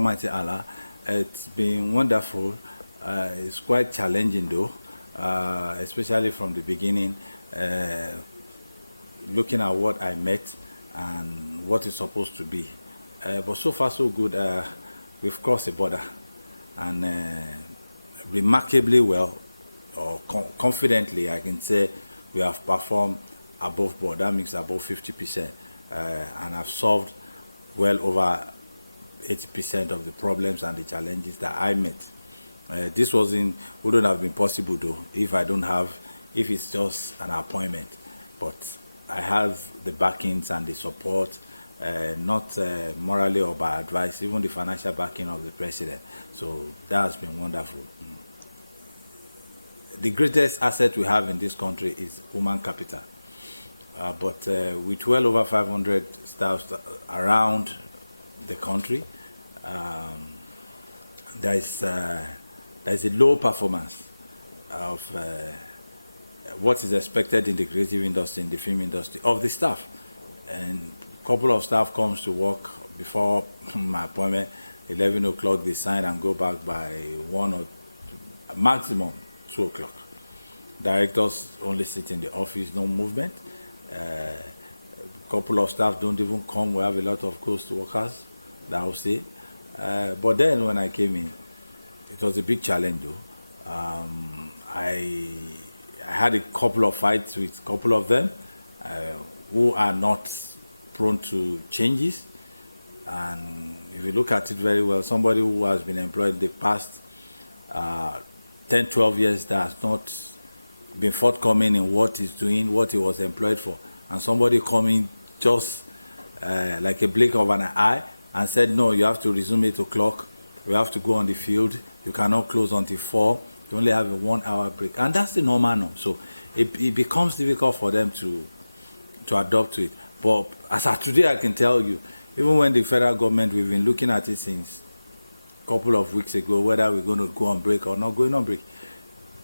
Almighty Allah. It's been wonderful. It's quite challenging though, especially from the beginning, looking at what I met and what it's supposed to be. But so far so good. We've crossed the border, and remarkably well, or confidently I can say we have performed above board. That means above 50%, and I've solved well over 80% of the problems and the challenges that I met. This wouldn't have been possible though if it's just an appointment. But I have the backings and the support, not morally or by advice, even the financial backing of the president. So that has been wonderful. The greatest asset we have in this country is human capital. But with well over 500 staff around the country, there is a low performance of what is expected in the creative industry, in the film industry, of the staff. And a couple of staff comes to work before my appointment, 11 o'clock, they sign and go back by 1 or maximum 2 o'clock. Directors only sit in the office, no movement. A couple of staff don't even come. We have a lot of ghost workers, that I will say. But then when I came in, it was a big challenge though. I had a couple of fights with a couple of them who are not prone to changes. And if you look at it very well, somebody who has been employed the past 10, 12 years that has not been forthcoming in what he's doing, what he was employed for, and somebody coming just like a blink of an eye and said, no, you have to resume 8 o'clock, you have to go on the field, you cannot close until 4, you only have a 1 hour break. And that's the normal norm. So it becomes difficult for them to adopt to it. But as of today, I can tell you, even when the federal government, we've been looking at it since a couple of weeks ago, whether we're going to go on break or not going on break.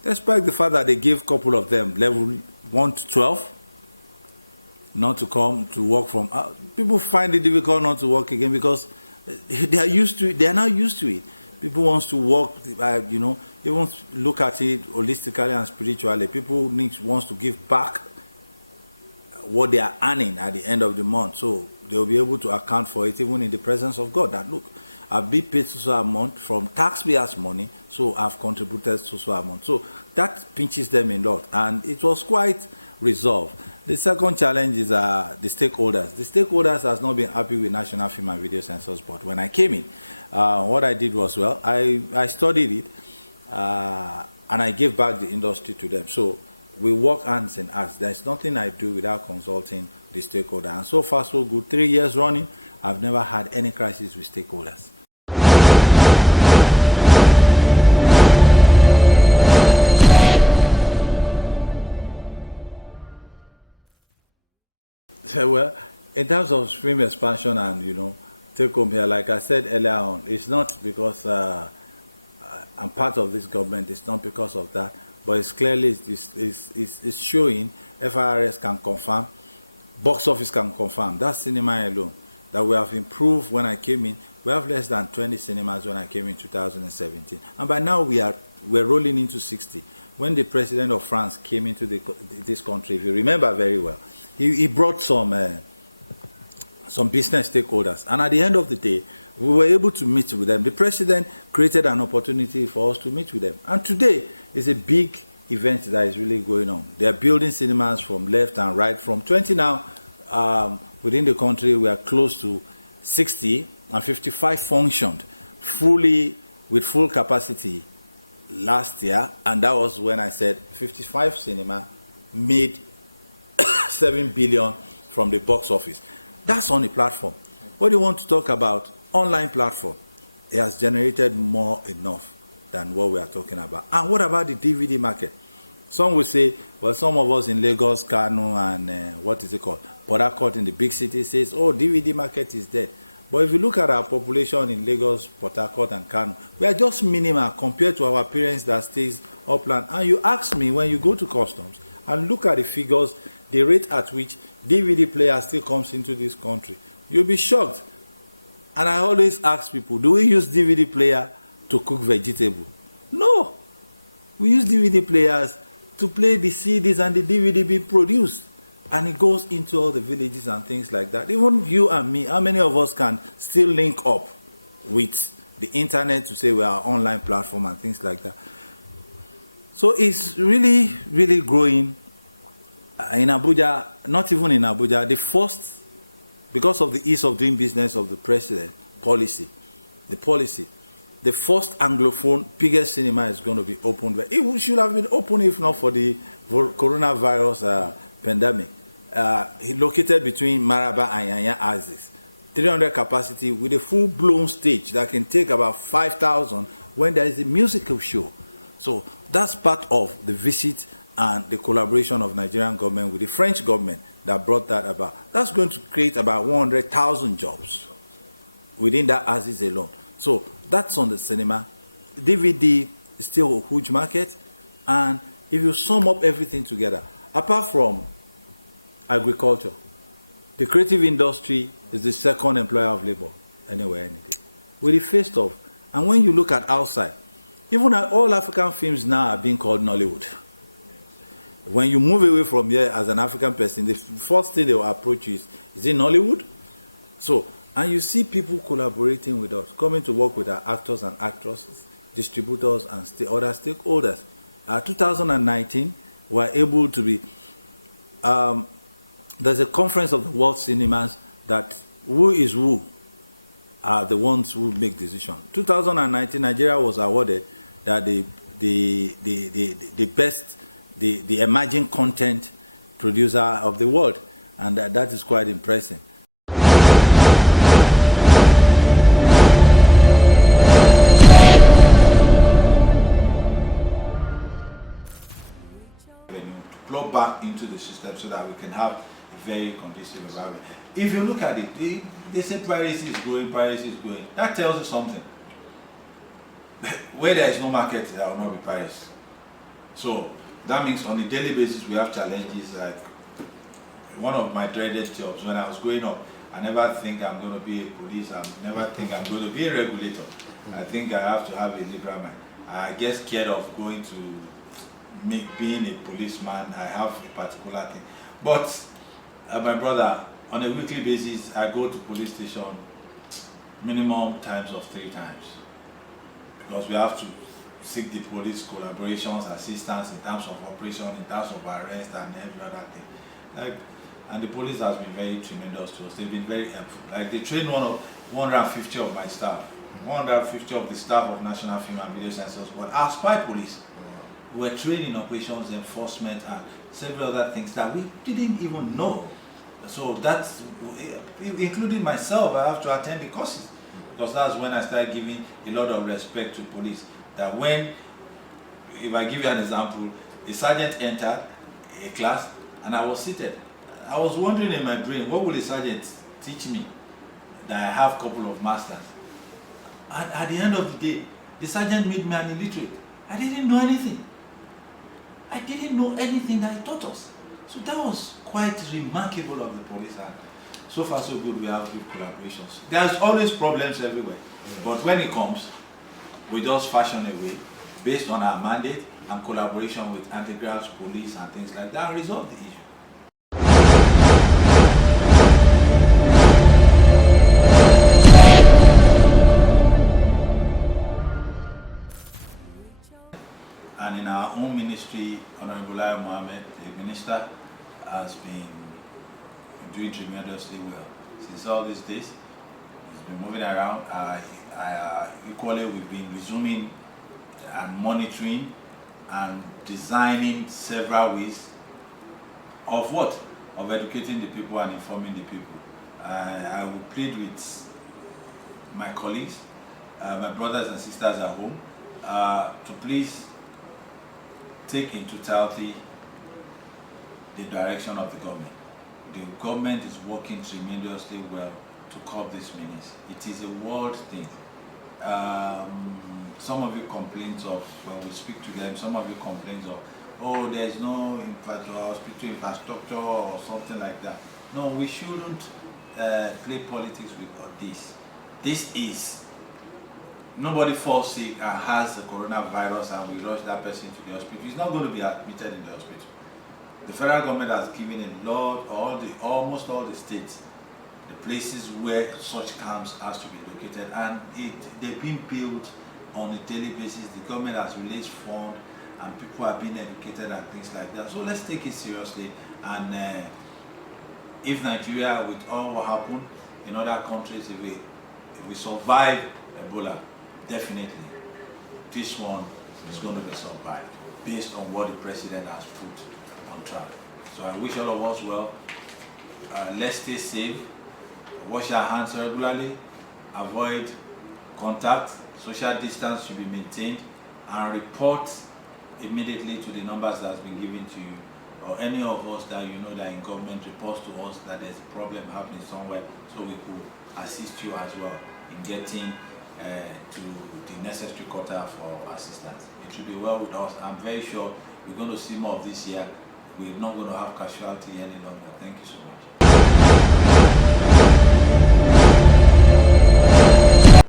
Despite the fact that they gave a couple of them level 1 to 12, not to come to work from. People find it difficult not to work again because they are used to it. They are now used to it. People want to work, even look at it holistically and spiritually. People wants to give back what they are earning at the end of the month, so they will be able to account for it even in the presence of God. That look, I've been paid so amount from taxpayers' money, so I've contributed so amount. So that pinches them a lot, and it was quite resolved. The second challenge is the stakeholders. The stakeholders has not been happy with National Film and Video Censors Board. When I came in, what I did was, well, I studied it, and I gave back the industry to them. So we work hands in hands. There's nothing I do without consulting the stakeholder. And so far, so good. 3 years running, I've never had any crisis with stakeholders. Well, in terms of film expansion and, take home here, like I said earlier on, it's not because I'm part of this government, it's not because of that, but it's clearly it's showing, FIRS can confirm, box office can confirm, that's cinema alone, that we have improved. When I came in, we have less than 20 cinemas when I came in 2017. And by now we're rolling into 60. When the president of France came into this country, if you remember very well, he brought some business stakeholders. And at the end of the day, we were able to meet with them. The president created an opportunity for us to meet with them. And today is a big event that is really going on. They are building cinemas from left and right. From 20 now, within the country, we are close to 60, and 55 functioned fully with full capacity last year. And that was when I said 55 cinema made 7 billion from the box office. That's on the platform. What do you want to talk about? Online platform. It has generated more enough than what we are talking about. And what about the DVD market? Some will say, well, some of us in Lagos, Kano, and what is it called? Port Harcourt in the big city says, oh, DVD market is dead. But if you look at our population in Lagos, Port Harcourt, and Kano, we are just minimal compared to our parents that stays upland. And you ask me, when you go to customs and look at the figures, the rate at which DVD player still comes into this country, you'll be shocked. And I always ask people, do we use DVD player to cook vegetable? No. We use DVD players to play the CDs and the DVD being produced. And it goes into all the villages and things like that. Even you and me, how many of us can still link up with the internet to say we are online platform and things like that? So it's really, really growing. In Abuja, not even in Abuja, the first, because of the ease of doing business of the president policy, the first Anglophone biggest cinema is going to be opened. It should have been open if not for the coronavirus pandemic. Located between Maraba and Yanya Axis. 300 capacity with a full-blown stage that can take about 5,000 when there is a musical show. So that's part of the visit and the collaboration of Nigerian government with the French government that brought that about. That's going to create about 100,000 jobs within that Axis alone. So that's on the cinema. DVD is still a huge market. And if you sum up everything together, apart from agriculture, the creative industry is the second employer of labor anywhere, anything. With the face off. And when you look at outside, even all African films now are being called Nollywood. When you move away from here as an African person, the first thing they will approach you is it Nollywood? So, and you see people collaborating with us, coming to work with our actors and actresses, distributors and other stakeholders. 2019, we were able to be, there's a conference of the world cinemas that who is who are the ones who make decisions. 2019, Nigeria was awarded that the best, the emerging content producer of the world, and that is quite impressive. To plug back into the system so that we can have a very conducive environment. If you look at it, they say piracy is growing, piracy is growing. That tells you something. Where there is no market, there will not be piracy. So that means on a daily basis we have challenges. Like one of my dreaded jobs when I was growing up, I never think I'm going to be a police. I never think I'm going to be a regulator. I think I have to have a liberal mind. I get scared of going to being a policeman. I have a particular thing. But my brother, on a weekly basis, I go to police station minimum times of 3 times. Because we have to seek the police collaborations, assistance in terms of operation, in terms of arrest and every other thing. And the police has been very tremendous to us. They've been very helpful. Like they trained 150 of my staff, 150 of the staff of National Film and Video Sensors, but our spy police were trained in operations, enforcement, and several other things that we didn't even know. So that's, including myself, I have to attend the courses. Because that's when I started giving a lot of respect to police. That when, if I give you an example, a sergeant entered a class and I was seated. I was wondering in my brain, what will a sergeant teach me that I have a couple of masters? And at the end of the day, the sergeant made me an illiterate. I didn't know anything. I didn't know anything that he taught us. So that was quite remarkable of the police. And so far so good, we have good collaborations. There's always problems everywhere. But when it comes, we just fashion a way based on our mandate and collaboration with anti-graft police and things like that and resolve the issue. And in our own ministry, Honorable Lai Mohammed, the minister, has been doing tremendously well. Since all these days, he's been moving around. Equally, we've been resuming and monitoring and designing several ways of what? Of educating the people and informing the people. I will plead with my colleagues, my brothers and sisters at home, to please take in totality the direction of the government. The government is working tremendously well to curb this menace. It is a world thing. Some of you complain of, when we speak to them, some of you complain of, oh, there's no hospital infrastructure or something like that. No, we shouldn't play politics with this. this is, nobody falls sick and has the coronavirus and we rush that person to the hospital. He's not going to be admitted in the hospital. The federal government has given a lot, almost all the states, the places where such camps has to be located, and they've been built on a daily basis. The government has released funds and people are being educated and things like that. So let's take it seriously, and if Nigeria, with all what happened in other countries, if we survive Ebola, definitely this one is going to be survived based on what the president has put on track. So I wish all of us well. Let's stay safe, wash our hands regularly, avoid contact, social distance should be maintained, and report immediately to the numbers that has been given to you, or any of us that you know that in government reports to us that there's a problem happening somewhere, so we could assist you as well in getting to the necessary quarter for assistance. It should be well with us. I'm very sure we're going to see more of this year. We're not going to have casualty any longer. Thank you so much.